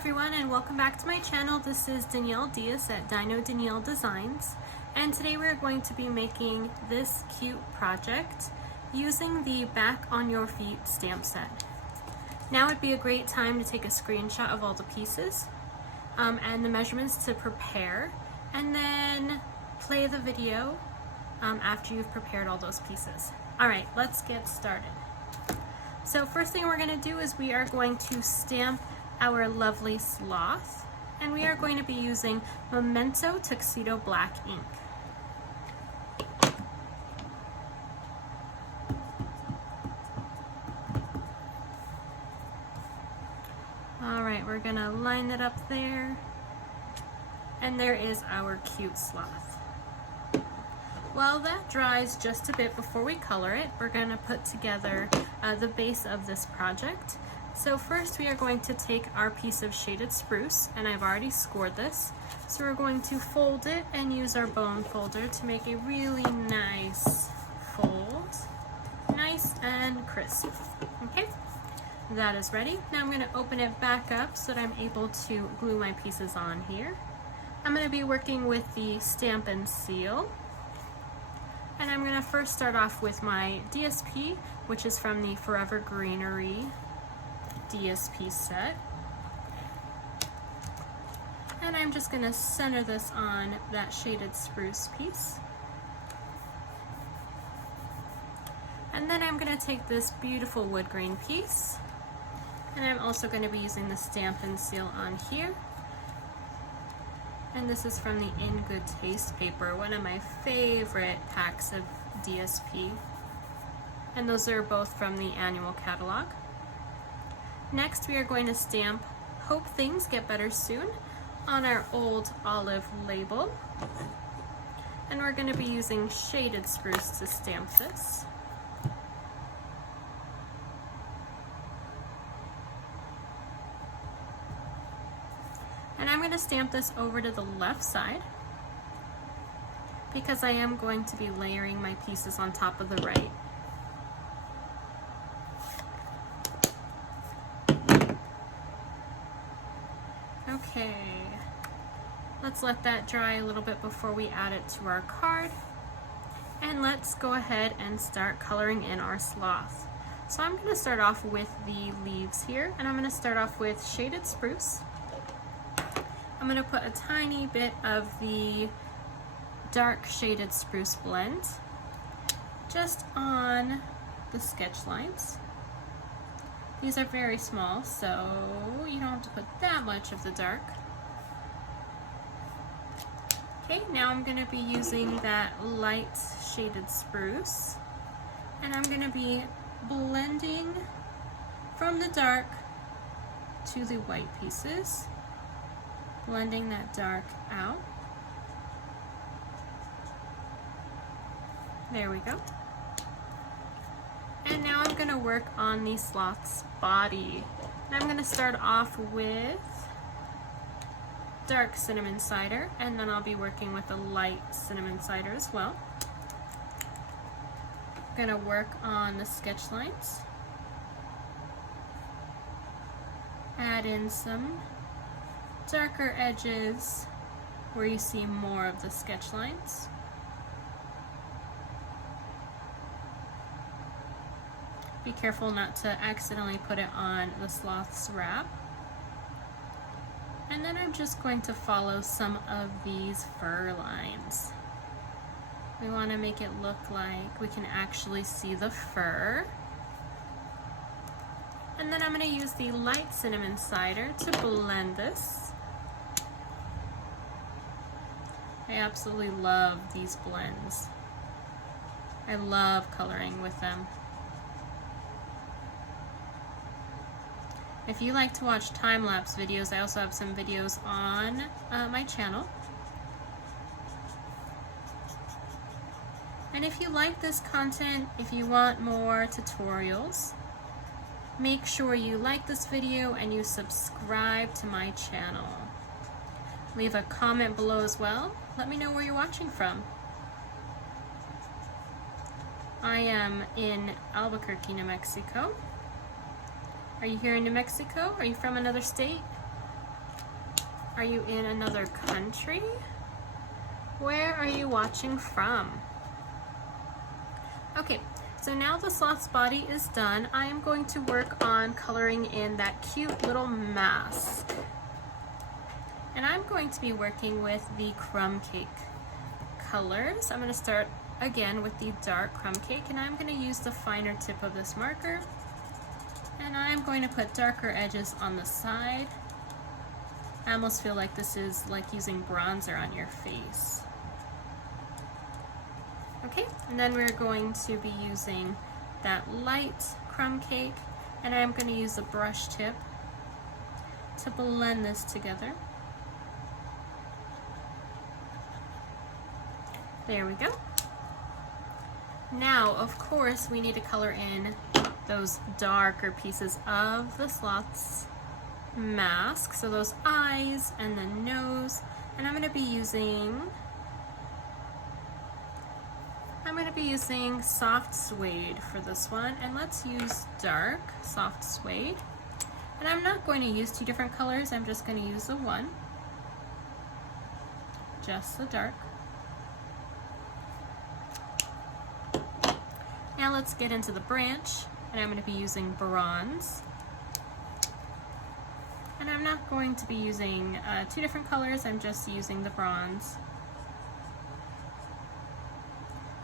everyone, and welcome back to my channel. This is Danielle Diaz at Dino Danielle Designs, and today we're going to be making this cute project using the Back on Your Feet stamp set. Now would be a great time to take a screenshot of all the pieces and the measurements to prepare, and then play the video after you've prepared all those pieces. Alright, let's get started. So first thing we're going to do is we are going to stamp our lovely sloth, and we are going to be using Memento Tuxedo Black ink. Alright, we're going to line it up there, and there is our cute sloth. While that dries just a bit before we color it, we're going to put together the base of this project. So first we are going to take our piece of shaded spruce, and I've already scored this. So we're going to fold it and use our bone folder to make a really nice fold. Nice and crisp. Okay, that is ready. Now I'm going to open it back up so that I'm able to glue my pieces on here. I'm going to be working with the Stamp and Seal. And I'm going to first start off with my DSP, which is from the Forever Greenery DSP set. And I'm just going to center this on that shaded spruce piece. And then I'm going to take this beautiful wood grain piece, and I'm also going to be using the Stamp and Seal on here. And this is from the In Good Taste paper, one of my favorite packs of DSP. And those are both from the annual catalog. Next, we are going to stamp Hope Things Get Better Soon on our old olive label. And we're going to be using shaded spruce to stamp this. And I'm going to stamp this over to the left side because I am going to be layering my pieces on top of the right. Okay, let's let that dry a little bit before we add it to our card. And let's go ahead and start coloring in our sloth. So I'm going to start off with the leaves here, and I'm going to start off with shaded spruce. I'm going to put a tiny bit of the dark shaded spruce blend just on the sketch lines. These are very small, so you don't have to put that much of the dark. Okay, now I'm going to be using that light shaded spruce, and I'm going to be blending from the dark to the white pieces, blending that dark out. There we go. And now I'm going to work on the sloth's body. And I'm going to start off with dark cinnamon cider, and then I'll be working with a light cinnamon cider as well. I'm going to work on the sketch lines. Add in some darker edges where you see more of the sketch lines. Be careful not to accidentally put it on the sloth's wrap. And then I'm just going to follow some of these fur lines. We want to make it look like we can actually see the fur. And then I'm going to use the light cinnamon cider to blend this. I absolutely love these blends. I love coloring with them. If you like to watch time-lapse videos, I also have some videos on my channel. And if you like this content, if you want more tutorials, make sure you like this video and you subscribe to my channel. Leave a comment below as well. Let me know where you're watching from. I am in Albuquerque, New Mexico. Are you here in New Mexico? Are you from another state? Are you in another country? Where are you watching from? Okay, so now the sloth's body is done. I am going to work on coloring in that cute little mask. And I'm going to be working with the crumb cake colors. I'm going to start again with the dark crumb cake, and I'm going to use the finer tip of this marker. And I'm going to put darker edges on the side. I almost feel like this is like using bronzer on your face. Okay, and then we're going to be using that light crumb cake, and I'm going to use a brush tip to blend this together. There we go. Now, of course, we need to color in those darker pieces of the sloth's mask, so those eyes and the nose, and I'm going to be using soft suede for this one, and let's use dark soft suede. And I'm not going to use two different colors, I'm just going to use the one, just the dark. Now let's get into the branch, and I'm going to be using bronze. And I'm not going to be using two different colors, I'm just using the bronze.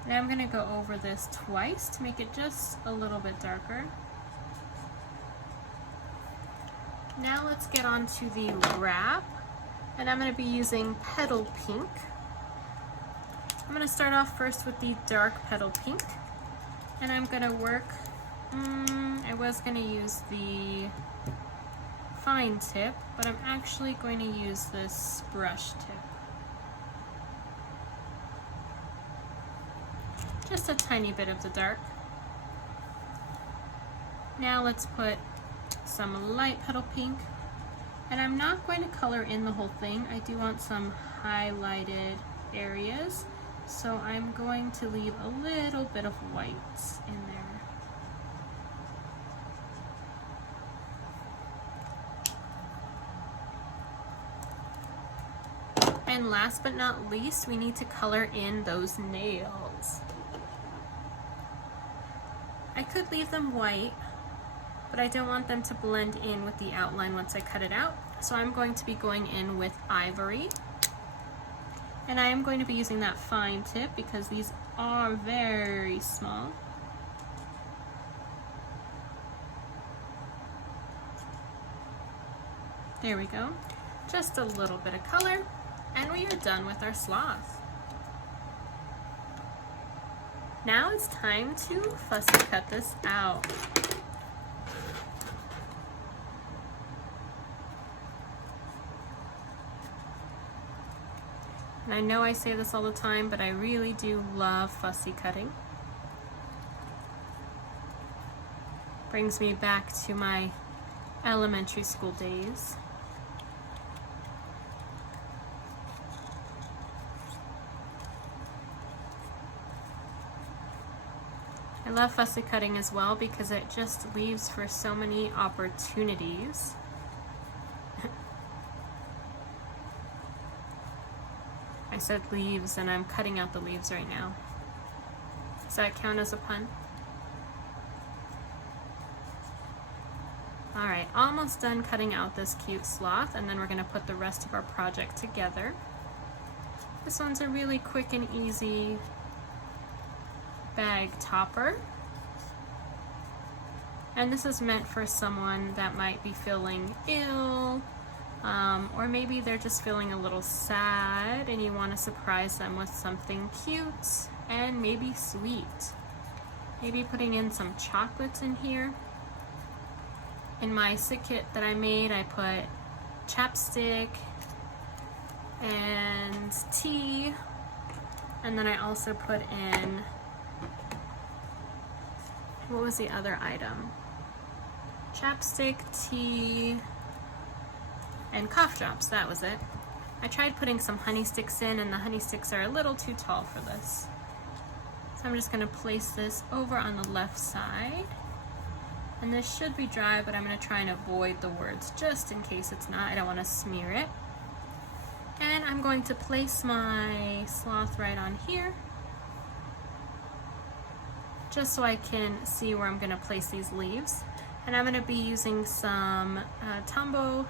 And I'm going to go over this twice to make it just a little bit darker. Now let's get on to the wrap, and I'm going to be using petal pink. I'm going to start off first with the dark petal pink, and I'm going to work, I was going to use the fine tip, but I'm actually going to use this brush tip. Just a tiny bit of the dark. Now let's put some light petal pink, and I'm not going to color in the whole thing. I do want some highlighted areas, so I'm going to leave a little bit of white in there. And last but not least, we need to color in those nails. I could leave them white, but I don't want them to blend in with the outline once I cut it out. So I'm going to be going in with ivory. And I am going to be using that fine tip because these are very small. There we go. Just a little bit of color, and we are done with our sloth. Now it's time to fussy cut this out. And I know I say this all the time, but I really do love fussy cutting. Brings me back to my elementary school days. I love fussy cutting as well because it just leaves for so many opportunities. I said leaves, and I'm cutting out the leaves right now. Does that count as a pun? Alright, almost done cutting out this cute sloth, and then we're going to put the rest of our project together. This one's a really quick and easy bag topper. And this is meant for someone that might be feeling ill, or maybe they're just feeling a little sad and you want to surprise them with something cute and maybe sweet. Maybe putting in some chocolates in here. In my sit kit that I made, I put chapstick and tea, and then I also put in, what was the other item? Chapstick, tea, and cough drops, that was it. I tried putting some honey sticks in, and the honey sticks are a little too tall for this. So I'm just going to place this over on the left side. And this should be dry, but I'm going to try and avoid the words just in case it's not. I don't want to smear it. I'm going to place my sloth right on here, just so I can see where I'm going to place these leaves. And I'm going to be using some Tombow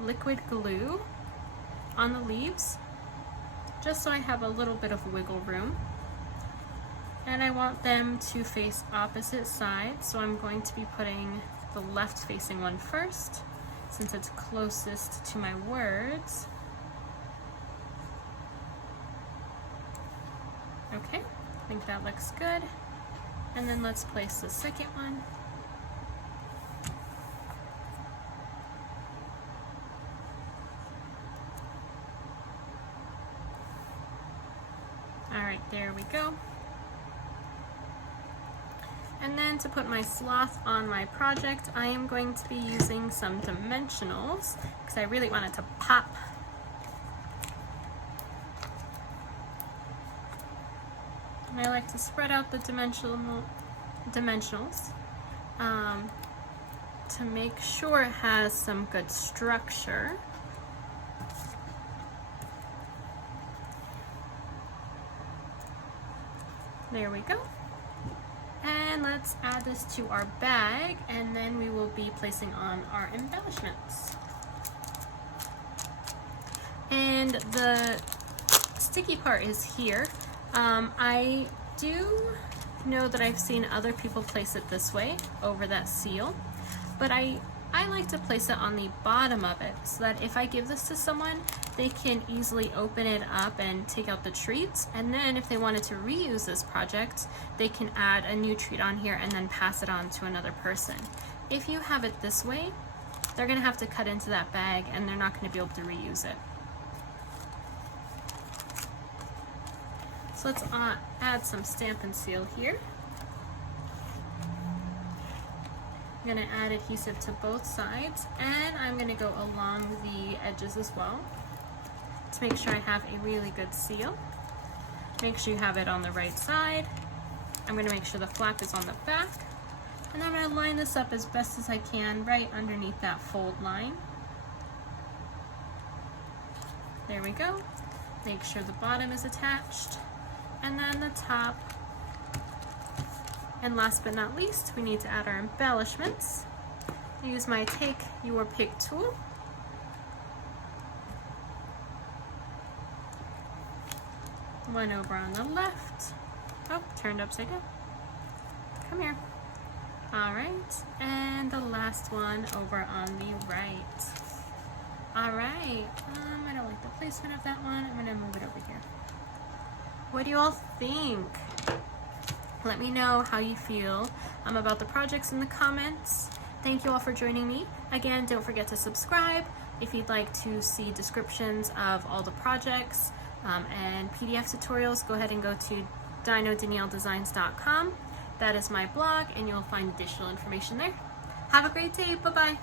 liquid glue on the leaves, just so I have a little bit of wiggle room. And I want them to face opposite sides, so I'm going to be putting the left facing one first, since it's closest to my words. Okay, I think that looks good. And then let's place the second one. Alright, there we go. And then to put my sloth on my project, I am going to be using some dimensionals because I really want it to pop. And I like to spread out the dimensionals to make sure it has some good structure. There we go. And let's add this to our bag, and then we will be placing on our embellishments. And the sticky part is here. I do know that I've seen other people place it this way over that seal, but I like to place it on the bottom of it so that if I give this to someone, they can easily open it up and take out the treats, and then if they wanted to reuse this project, they can add a new treat on here and then pass it on to another person. If you have it this way, they're going to have to cut into that bag and they're not going to be able to reuse it. So let's add some Stampin' Seal here. I'm going to add adhesive to both sides, and I'm going to go along the edges as well to make sure I have a really good seal. Make sure you have it on the right side. I'm going to make sure the flap is on the back, and I'm going to line this up as best as I can right underneath that fold line. There we go. Make sure the bottom is attached, and then the top. And last but not least, we need to add our embellishments. I use my Take Your Pick tool. One over on the left. Oh, turned upside down. Come here. Alright, and the last one over on the right. Alright, I don't like the placement of that one. I'm going to move it over here. What do you all think? Let me know how you feel about the projects in the comments. Thank you all for joining me. Again, don't forget to subscribe. If you'd like to see descriptions of all the projects and PDF tutorials, go ahead and go to dinodanielledesigns.com. That is my blog, and you'll find additional information there. Have a great day. Bye-bye.